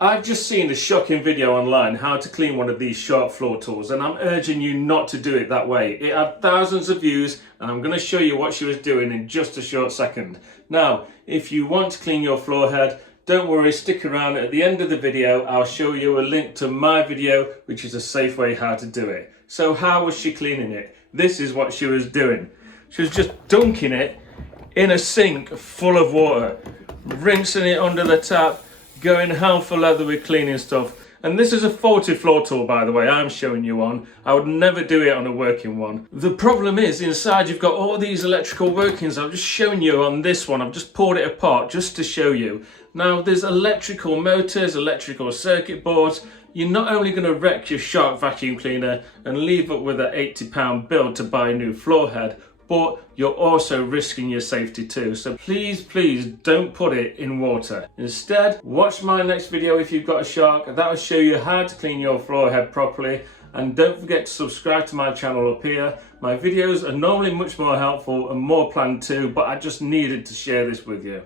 I've just seen a shocking video online how to clean one of these sharp floor tools, and I'm urging you not to do it that way. It had thousands of views and I'm going to show you what she was doing in just a short second. Now, if you want to clean your floor head, don't worry, stick around. At the end of the video I'll show you a link to my video, which is a safe way how to do it. So how was she cleaning it? This is what she was doing. She was just dunking it in a sink full of water, rinsing it under the tap, going hell for leather with cleaning stuff. And this is a faulty floor tool, by the way, I'm showing you on. I would never do it on a working one. The problem is inside you've got all these electrical workings. I'm just showing you on this one. I've just pulled it apart just to show you. Now there's electrical motors, electrical circuit boards. You're not only going to wreck your shark vacuum cleaner and leave up with an £80 bill to buy a new floor head, but you're also risking your safety too. So please don't put it in water. Instead, watch my next video if you've got a shark. That will show you how to clean your floor head properly. And don't forget to subscribe to my channel up here. My videos are normally much more helpful and more planned too, but I just needed to share this with you.